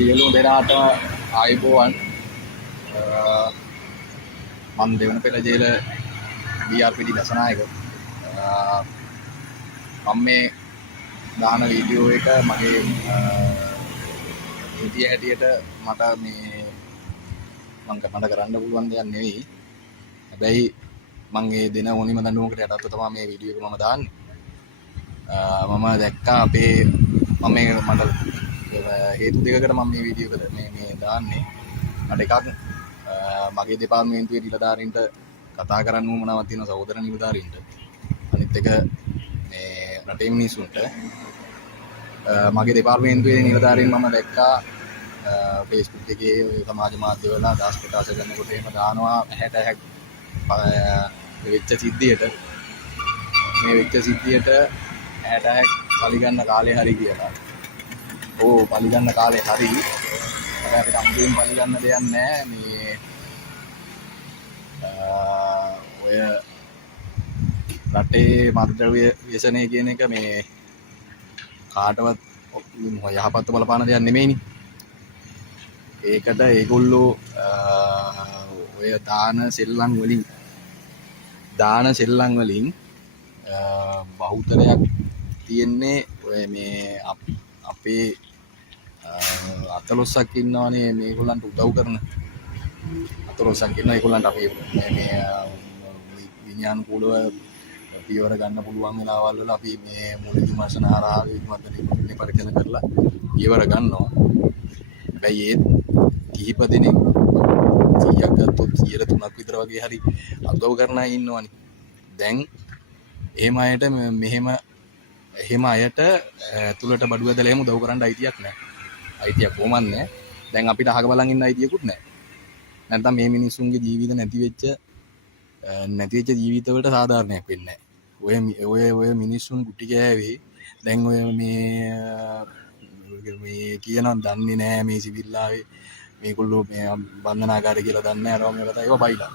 සියලු දෙනාට ආයුබෝවන්. මම දෙවන පෙළ ජේල BRPD දසනායක. මම මේ දාන වීඩියෝ එක මගේ ඉතිය හැටියට මට මේ මට කරන්න පුළුවන් දෙයක් නෙවෙයි. හැබැයි මම ඒ දෙන ඕනිම දඬුවමකට යටත්ව තමයි මේ වීඩියෝ එක මම දාන්නේ. මම දැක්කා අපේ මම මට හේතු දෙකකට මම මේ වීඩියෝ එක මේ දාන්නේ. මට එකක් මගේ දෙපාර්තමේන්තුවේ නිලධාරීන්ට කතා කරන්න උවමනාවක් තියෙන සහෝදර නිලධාරීන්ට. අනිත් එක මේ රටේ මිනිස්සුන්ට මගේ දෙපාර්තමේන්තුවේ නිලධාරීන් මම දැක්කා Facebook එකේ සමාජ මාධ්‍යවල අදහස් ප්‍රකාශ කරනකොට එහෙම දානවා 60 වෙච්ච සිද්ධියට මේ වෙච්ච සිද්ධියට 60 පරිගන්න කාලේ හරි කියලා. ඕ පරිගන්න කාලේ හරි. අපිට අමුතුවෙන් පරිගන්න දෙයක් නැහැ. මේ ඔය රටේ මත්ද්‍රව්‍ය ව්‍යසනය කියන එක මේ කාටවත් යහපත්ව බලපාන දෙයක් නෙමෙයිනේ. ඒකට ඒගොල්ලෝ ඔය දාන සෙල්ලම් වලින් බහුතරයක් තියෙන්නේ ඔය මේ අපේ අතලොස්සක් ඉන්නවනේ මේගොල්ලන්ට උදව් කරන අතලොස්සක් ඉන්නවා. ඒගොල්ලන්ට අපි මේ විඤ්ඤාණුකූලව පියවර ගන්න පුළුවන් වෙලාවල් වල අපි මේ මූලික විමර්ශන හරහා විමර්ශන පරීක්ෂණ කරලා පියවර ගන්නවා. හැබැයි ඒ කිහිප දෙනෙක් 100ක් ගත්තොත් 3ක් විතර වගේ හරි උදව් කරන අය ඉන්නවනේ. දැන් එහෙම අයට ඇතුළට බඩු ඇදලා එහෙම උදව් කරන්න අයිතියක් නැහැ. අයිතියක් කොහොමද නැහැ. දැන් අපිට අහක බලන් ඉන්න අයිතියකුත් නැහැ. නැත්නම් මේ මිනිස්සුන්ගේ ජීවිත නැති වෙච්ච ජීවිතවලට සාධාරණයක් වෙන්නේ නැහැ. ඔය මිනිස්සුන් කුටි කෑවේ දැන් ඔය මේ කියනවා දන්නේ නැහැ මේ සිවිල්ලාවේ මේගොල්ලෝ මේ බන්ධනාගාරය කියලා දන්නේ නැහැ. අරම මේක තමයි බයිලා.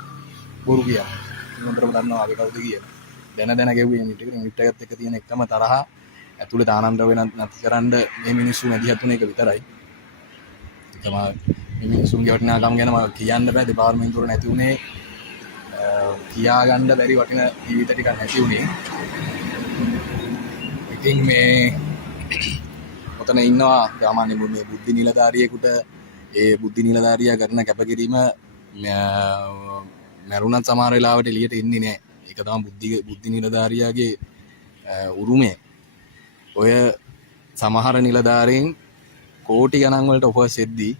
බොරු කියන්නේ. මොන්තරම දන්නවා අපි කවුද කියලා. දැන ගෙව්වේ මිට් එකත් එක්ක තියෙන එකම තරහ ඇතුළේ තානන්ද්‍රව්‍ය නැති කරන්න මේ මිනිස්සු නැදිහත් උන එක විතරයි. ඒක තමයි මේ මිනිස්සුන්ගේ වටිනාකම් ගැන මම කියන්න බෑ. දෙපාර්තමේන්තුවල නැති උනේ කියා ගන්න බැරි වටින ජීවිත ටිකක් නැති උනේ. ඉතින් මේ ඔතන ඉන්නවා සාමාන්‍ය මේ බුද්ධි නිලධාරියෙකුට ඒ බුද්ධි නිලධාරියා කරන කැපකිරීම මරුණත් සමහර වෙලාවට එළියට එන්නේ නැහැ. ඒක තමයි බුද්ධි නිලධාරියාගේ උරුමය. ඔය සමහර නිලධාරීන් කෝටි ගණන් වලට ඔෆර්ස් එද්දී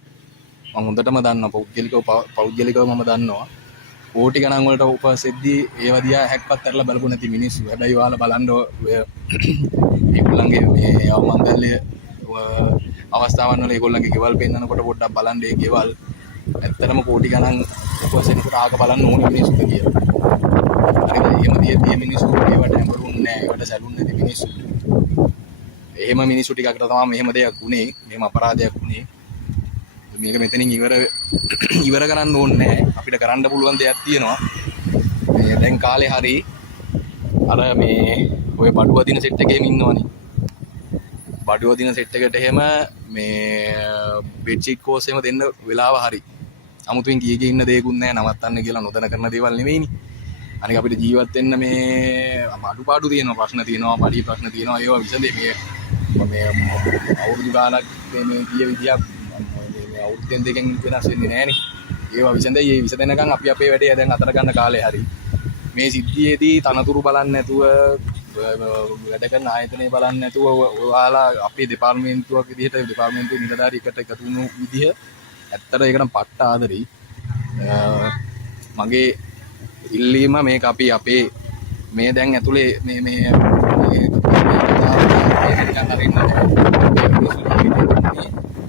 මම හොඳටම දන්නවා පෞද්ගලිකව මම දන්නවා කෝටි ගණන් වලට ඔෆර්ස් එද්දී ඒව දිහා හැක්පත් කරලා බලපු නැති මිනිස්සු. හැබැයි ඔයාලා බලන්න ඔය ඒගොල්ලන්ගේ මේ අවමන්දල්ලේ අවස්ථාවන් වල ඒගොල්ලන්ගේ ගෙවල් පෙන්නනකොට පොඩ්ඩක් බලන්න ඒ ගෙවල් ඇත්තටම කෝටි ගණන් ඔෆර්ස් එනකොට ආක බලන්න ඕනේ මිනිස්සුද කියලා. හරිද? එහෙම මේ මිනිස්සු ඒවට හැඹරුන්නේ නැහැ. ඒවට සැලුන්නේ නැති මිනිස්සු. එහෙම මිනිස්සු ටිකකට තමයි මෙහෙම දෙයක් උනේ. මෙහෙම අපරාධයක් උනේ. මේක මෙතනින් ඉවර කරන්න ඕනේ නැහැ. අපිට කරන්න පුළුවන් දෙයක් තියෙනවා. මේ දැන් කාලේ හරි අර මේ ඔය බඩුව දින සෙට් එකේම ඉන්නවනේ. බඩුව දින සෙට් එකට එහෙම මේ බෙඩ්ෂීට් කෝස් එහෙම දෙන්න වෙලාව හරි. 아무තුවෙන් ගියේ ඉන්න දෙයක්ුත් නැහැ. නවත්තන්න කියලා නොදැන කරන දේවල් නෙවෙයිනේ. අනික අපිට ජීවත් වෙන්න මේ අඩුපාඩු තියෙනවා, ප්‍රශ්න තියෙනවා, පඩි ප්‍රශ්න තියෙනවා. ඒවා විසඳේ මේ අවුරුදු ගානක් මේ ගිය විදියක් මේ අවුරුද්දෙන් දෙකෙන් වෙනස් වෙන්නේ නැහනේ. ඒවා විසඳේ. ඒ විසඳෙනකන් අපි අපේ වැඩේ දැන් අතර ගන්න කාලේ හරි. මේ සිද්ධියේදී තනතුරු බලන්නේ නැතුව වැඩ කරන ආයතනය බලන්නේ නැතුව ඔයාලා අපේ දෙපාර්තමේන්තුවක් විදිහට දෙපාර්තමේන්තුවේ නිලධාරියෙකුට එකතු වුණු විදිහ ඇත්තට ඒකට පට්ට ආදරෙයි. මගේ ඉල්ලීම මේක අපි අපේ මේ දැන් ඇතුලේ මේ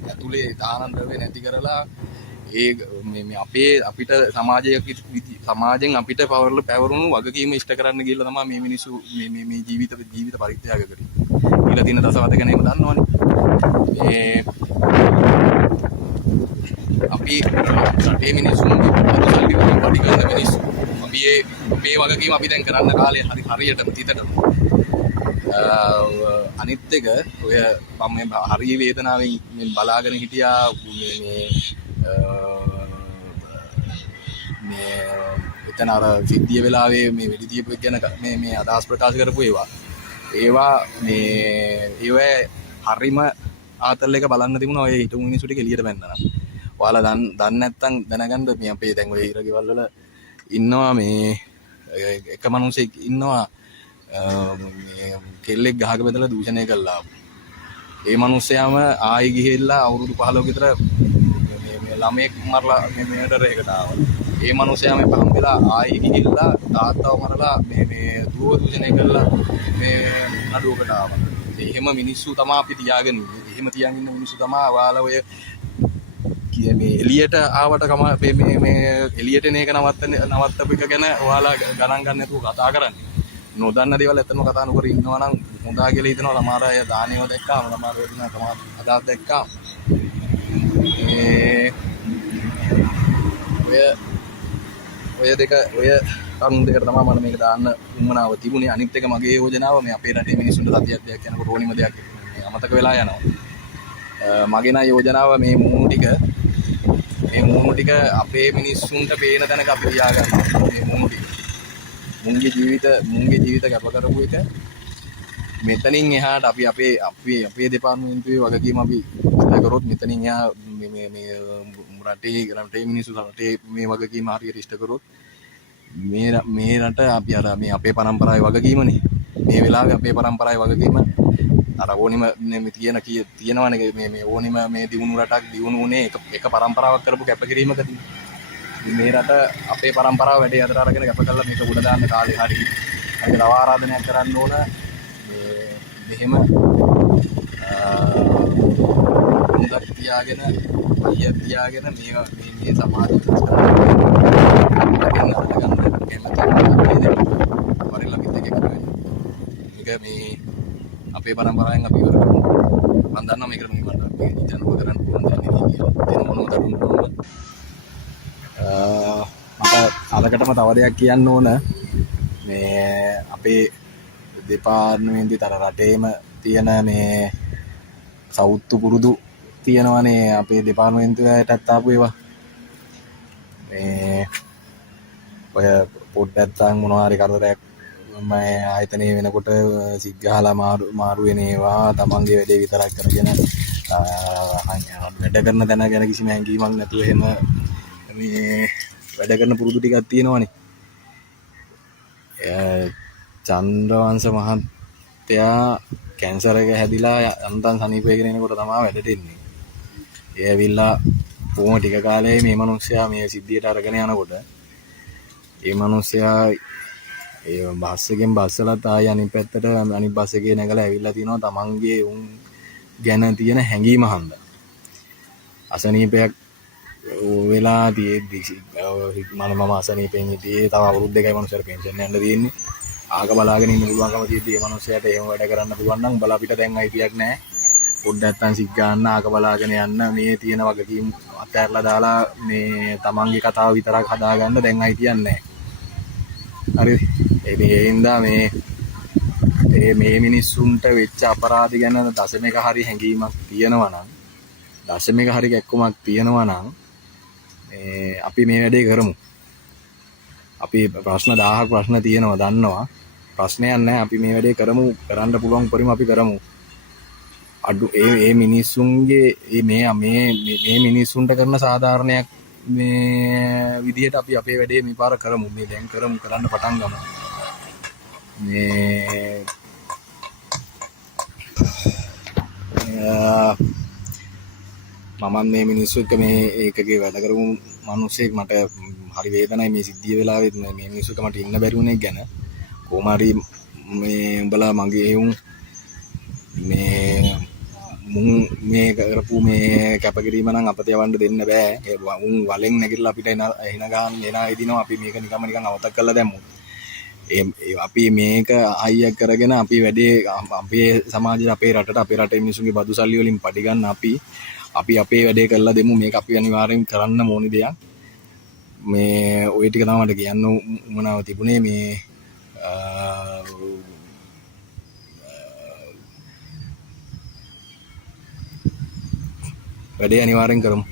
ඇතුලේ දානද්‍රව්‍ය නැති කරලා ඒ මේ අපේ අපිට සමාජයෙන් අපිට පැවරුණු වගකීම ඉෂ්ට කරන්න ගිහලා තමයි මේ මිනිස්සු මේ ජීවිත පරිත්‍යාග කරේ. ඊළ දින දසවත ගැන එහෙම දන්නවනේ. අපි රටේ මිනිස්සුන්ගේ අනුසල්ලි වලින් පඩි ගන්න මිනිස්සු. අපි මේ වගකීම අපි දැන් කරන්න කාලේ හරියටම තිතට අනිත් එක ඔය මම මේ හරි වේදනාවෙන් මේ බලාගෙන හිටියා මේ එතන අර සිද්ධිය වෙලාවේ මේ වෙඩි දීපු එක ගැන මේ අදහස් ප්‍රකාශ කරපු ඒවා ඒවේ හරිම ආතල් එක බලන්න තිබුණා ඔය හිටු මිනිස්සු ටික එළියට බැන්නා නම්. ඔයාලා දන්නේ නැත්නම් දැනගන්න මේ අපේ දැන් ඔය හිරගෙවල් වල ඉන්නවා මේ එක මිනිහෙක් ඉන්නවා කෙල්ලෙක් ගහක බෙදලා දූෂණය කළා. ඒ මිනිස්සයාම ආයි ගිහිල්ලා අවුරුදු 15ක විතර මේ ළමයෙක් මරලා මේ මර්ඩර් එකකට ආවා. ඒ මිනිස්සයාම පහම්බෙලා ආයි ගිහිල්ලා තාත්තව මරලා මේ දුව දූෂණය කළා මේ නඩුවකට ආවා. එහෙම මිනිස්සු තමයි අපි තියාගෙන ඉන්නේ. එහෙම තියන් ඉන්න මිනිස්සු තමයි ඔයාලා ඔය මේ එළියට ආවට මේ එළියට එන එක නවත්තපු එක ගැන ඔයාලා ගණන් ගන්න නැතුව කතා කරන්නේ. නොදන්න දේවල් ඇත්තම කතා නොකර ඉන්නවා නම් හොඳා කියලා හිතනවා. ළමාර අය දානේව දැක්කාම ළමාර වේදනා තමයි අදාත් දැක්කාම ඔය දෙක ඔය කරුණු දෙකට තමයි මම මේක දාන්න උවමනාව තිබුණේ. අනිත් එක මගේ යෝජනාව මේ අපේ රටේ මිනිස්සුන්ට සතියක් දෙයක් යනකොට ඕනිම දෙයක් අමතක වෙලා යනවා. මගේ නම් යෝජනාව මේ මූණු ටික අපේ මිනිස්සුන්ට පේන තැනක අපි තියාගන්න. මේ මූණු ටික මුන්ගේ ජීවිත කැප කරපු එක මෙතනින් එහාට අපි අපේ දෙපාර්තමේන්තුවේ වගකීම අපි ඉෂ්ට කරොත් මෙතනින් එහා මේ රටේ මිනිස්සු රටේ මේ වගකීම හරියට ඉෂ්ට කරොත් මේ රට අපි අර මේ අපේ පරම්පරාවේ වගකීමනේ. මේ වෙලාවේ අපේ පරම්පරාවේ වගකීම අර ඕනිම මේ තියෙනවනේ මේ ඕනිම මේ දියුණු රටක් දියුණු උනේ එක පරම්පරාවක් කරපු කැපකිරීමකදී. මේ රට අපේ පරම්පරාව වැඩේ අතර අරගෙන කැප කරලා මේක උඩ දාන්න කාලේ හරි. අපි තව ආරාධනයක් කරන්න ඕන මෙහෙම මුදක් තියාගෙන අයිය තියාගෙන මේ සමාජ මේක මේ අපේ පරම්පරාවෙන් අපි ඉවර කරමු. මම දන්නවා මේකට මට ජනපද කරන්න පුළුවන් දෙයක් නෙවෙයි කියලා. එතන මොනවද මට අරකටම තව දෙයක් කියන්න ඕන. මේ අපේ දෙපාර්තමේන්තුවේ තර රටේම තියෙන මේ සෞත්තු පුරුදු තියෙනවනේ අපේ දෙපාර්තමේන්තුවටත් ආපු ඒවා. මේ ඔය පොඩ්ඩක් මොනවා හරි කරදරයක් මම ආයතනයේ වෙනකොට සිත් ගහලා මාරු වෙන ඒවා තමන්ගේ වැඩේ විතරක් කරගෙන වැඩ කරන තැන ගැන කිසිම හැඟීමක් නැතුව එහෙම මේ වැඩ කරන පුරුදු ටිකක් තියෙනවනේ. චන්ද්‍රවංශ මහත්තයා කැන්සර් එක හැදිලා අන්තන් සනීප වෙගෙන එනකොට තමයි වැඩට එන්නේ. ඒ ඇවිල්ලා කොහොම ටික කාලෙයි මේ මිනිස්සයා මේ සිද්ධියට අරගෙන යනකොට ඒ මිනිස්සයා ඒ බස් එකෙන් බස්සලත් ආය අනිත් පැත්තට අනිත් බස් එකේ නැගලා ඇවිල්ලා තිනවා තමන්ගේ උන් ගැන තියෙන හැඟීම හන්දා. අසනීපයක් වෙලා තියෙද්දි මම අසනීපෙන් හිටියේ තව අවුරුදු දෙකයි මනුස්සයර පෙන්ෂන් යන්න තියෙන්නේ. ආක බලාගෙන ඉන්න පුළුවන්කම තියෙද්දි මේ මනුස්සයාට එහෙම වැඩ කරන්න පුළුවන් නම් බලා පිට දැන් අයිතියක් නැහැ. පොඩ්ඩක් නැත්තම් සික් ගන්න ආක බලාගෙන යන්න මේ තියෙන වගකීම් අතහැරලා දාලා මේ තමන්ගේ කතාව විතරක් හදාගන්න දැන් අයිතියක් නැහැ. හරිද? ඒ හින්දා මේ මිනිස්සුන්ට වෙච්ච අපරාධ ගැන දශමයක හරි හැඟීමක් තියෙනවා නම් දශමයක හරි කැක්කමක් තියෙනවා නම් අපි මේ වැඩේ කරමු. අපි ප්‍රශ්න 1000ක් ප්‍රශ්න තියෙනවා දන්නවා. ප්‍රශ්නයක් නැහැ. අපි මේ වැඩේ කරමු. කරන්න පුළුවන් උපරිම අපි කරමු. අඩු ඒ මිනිස්සුන්ගේ මේ මිනිස්සුන්ට කරන සාධාරණයක් මේ විදිහට අපි අපේ වැඩේ මේ පාර කරමු. මේ දැන් කරන්න පටන් ගමු. මේ මම මේ මිනිස්සු එක්ක මේ ඒකගේ වැඩ කරමු මිනිස්සෙක් මට හරි වේදනයි මේ සිද්ධිය වෙලාවෙත් මේ මිනිස්සුක මට ඉන්න බැරි වුණේ ගැන කොහොම හරි මේ උඹලා මගේ උන් මේ කරපු මේ කැපකිරීම නම් අපත යවන්න දෙන්න බෑ. උන් වලෙන් නැගිටලා අපිට එන එදිනවා අපි මේක නිකන් අවතක් කරලා දැම්මු. අපි මේක අයියක් කරගෙන අපි වැඩේ අපේ සමාජයේ අපේ රටේ මිනිස්සුන්ගේ බදු සල්ලි වලින් පඩි ගන්න අපි අපේ වැඩේ කරලා දෙමු. මේක අපි අනිවාර්යෙන් කරන්න ඕනි දෙයක්. මේ ওই ටික තමයි මට කියන්න උමනාව තිබුණේ. මේ වැඩේ අනිවාර්යෙන් කරමු.